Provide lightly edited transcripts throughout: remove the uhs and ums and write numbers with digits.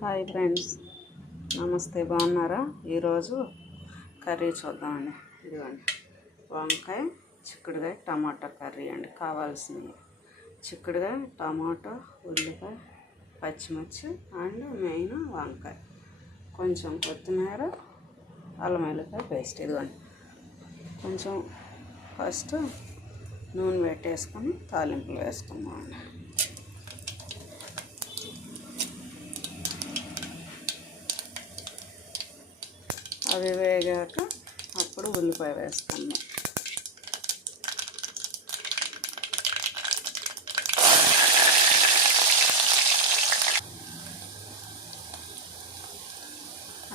Hi friends, నమస్తే. బాగున్నారా? ఈరోజు కర్రీ చూద్దామండి. ఇదిగోండి, వంకాయ, చిక్కుడుకాయ, టమాటా కర్రీ అండి. కావాల్సినవి చిక్కుడుకాయ, టమాటా, ఉల్లిపాయ, పచ్చిమిర్చి అండ్ మెయిన్ వంకాయ, కొంచెం కొత్తిమీర, అల్లం వెల్లుల్లిపాయ పేస్ట్. ఇదిగోండి, కొంచెం ఫస్ట్ నూనె పెట్టేసుకొని తాలింపులు వేసుకుందామండి. అవి వేగాక అప్పుడు ఉల్లిపాయ వేసుకుందాం.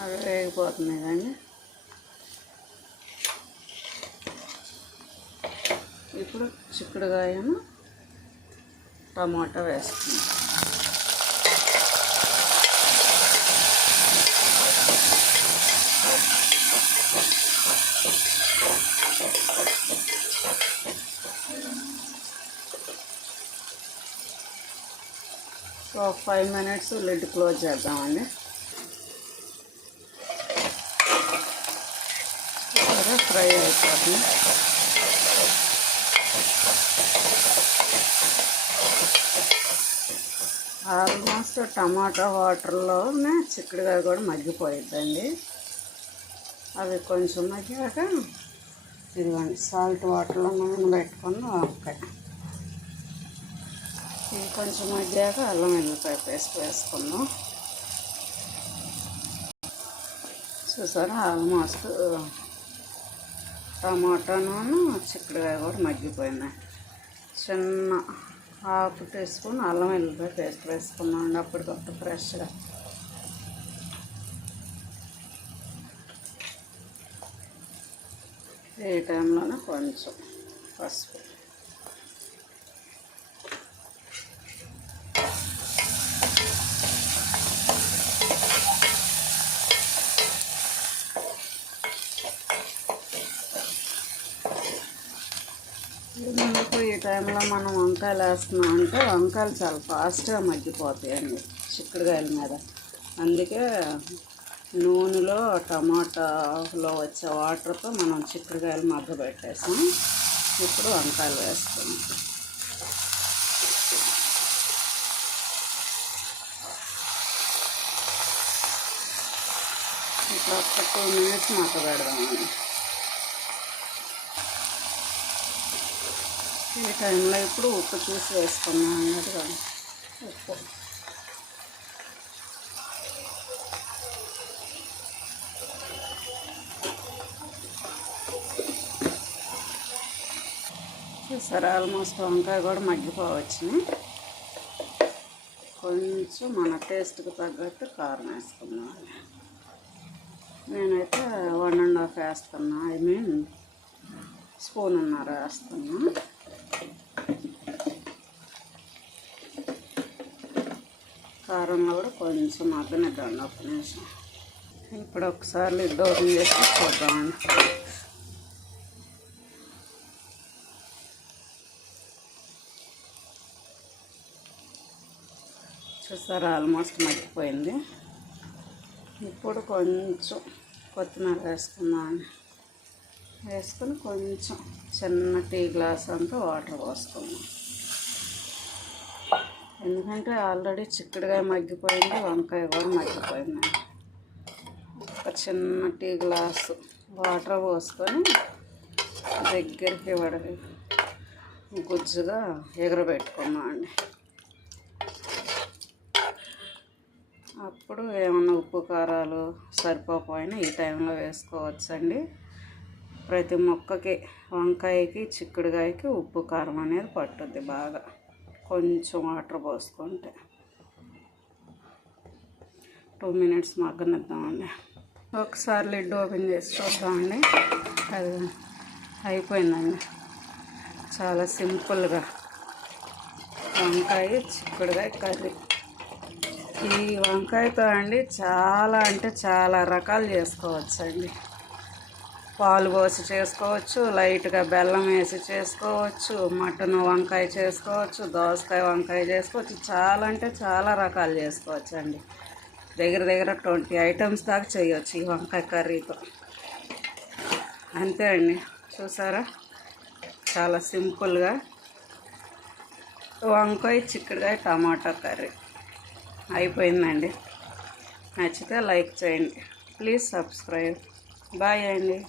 అవి వేగిపోతున్నాయి కానీ ఇప్పుడు చిక్కుడుకాయను టమాటా వేసుకుందాం. ఒక 5 minutes లిడ్ క్లోజ్ చేద్దామండి. ఫ్రై అయిపోతుంది. ఆల్మోస్ట్ టమాటా వాటర్లోనే చిక్కుడుకాయ కూడా మగ్గిపోయిద్దండి. అవి కొంచెం మగ్గాక ఇదిగోండి, సాల్ట్ వాటర్లో నూనె పెట్టుకుని వంకాయ ఇది కొంచెం మగ్గాక అల్లం వెల్లుల్లిపాయ పేస్ట్ వేసుకుందాం. చూసారా, ఆల్మోస్ట్ టమాటాను చిక్కుడుకాయ కూడా మగ్గిపోయినాయి. చిన్న 1/2 teaspoon అల్లం వెల్లుల్లిపాయ పేస్ట్ వేసుకున్నామండి, అప్పటికప్పుడు ఫ్రెష్గా. ఈ టైంలోనే కొంచెం పసుపు, ముందుకు ఈ టైంలో మనం వంకాయలు వేస్తున్నాం అంటే వంకాయలు చాలా ఫాస్ట్గా మగ్గిపోతాయండి చిక్కుడుకాయల మీద. అందుకే నూనెలో టమాటాలో వచ్చే వాటర్తో మనం చిక్కుడుకాయలు మగ్గబెట్టేసాం. ఇప్పుడు వంకాయలు వేస్తాం. ఇప్పుడు ఒక 2 minutes మగ్గబెడదామండి. ఈ టైంలో ఇప్పుడు ఉప్పు చూసి వేసుకున్నాం అన్నట్టుగా. ఉప్పు చూసారా, ఆల్మోస్ట్ వంకాయ కూడా మగ్గిపోవచ్చుని. కొంచెం మన టేస్ట్కి తగ్గట్టు కారం వేసుకున్నాం. నేనైతే 1.5 వేస్తున్నా, స్పూన్ వేస్తున్నా. కారంలో కూడా కొంచెం మగ్గనిద్దాం ఒక నిమిషం. ఇప్పుడు ఒకసారి లిడ్ ఓపెన్ చేసి చూద్దామండి. చూసారా, ఆల్మోస్ట్ మగ్గిపోయింది. ఇప్పుడు కొంచెం కొత్తిమీర వేసుకుందామండి. వేసుకొని కొంచెం చిన్న టీ గ్లాస్ అంతా వాటర్ పోసుకుందాం. ఎందుకంటే ఆల్రెడీ చిక్కుడుకాయ మగ్గిపోయింది, వంకాయ కూడా మగ్గిపోయింది. ఒక చిన్న టీ గ్లాసు వాటర్ పోసుకొని దగ్గరికి పడి గుజ్జుగా ఎగరబెట్టుకున్నామండి. అప్పుడు ఏమన్నా ఉప్పు కారాలు సరిపోకపోయినా ఈ టైంలో వేసుకోవచ్చండి. ప్రతి మొక్కకి, వంకాయకి, చిక్కుడుకాయకి ఉప్పు కారం అనేది పట్టుద్ది బాగా, కొంచెం వాటర్ పోసుకుంటే. 2 minutes మగ్గనిద్దామండి. ఒకసారి లిడ్ ఓపెన్ చేసి చూద్దామండి. అది అయిపోయిందండి. చాలా సింపుల్గా వంకాయ చిక్కుడుకాయ కర్రీ. ఈ వంకాయతో అండి చాలా అంటే చాలా రకాలు చేసుకోవచ్చండి. పాలు పోసి చేసుకోవచ్చు, లైట్గా బెల్లం వేసి చేసుకోవచ్చు, మటన్ వంకాయ చేసుకోవచ్చు, దోసకాయ వంకాయ చేసుకోవచ్చు. చాలా అంటే చాలా రకాలు చేసుకోవచ్చు అండి. దగ్గర దగ్గర 20 ఐటమ్స్ దాకా చేయొచ్చు ఈ వంకాయ కర్రీతో. అంతే అండి, చూసారా, చాలా సింపుల్గా వంకాయ చిక్కుడుకాయ టమాటా కర్రీ అయిపోయిందండి. నచ్చితే లైక్ చేయండి, ప్లీజ్ సబ్స్క్రైబ్. బాయ్ అండి.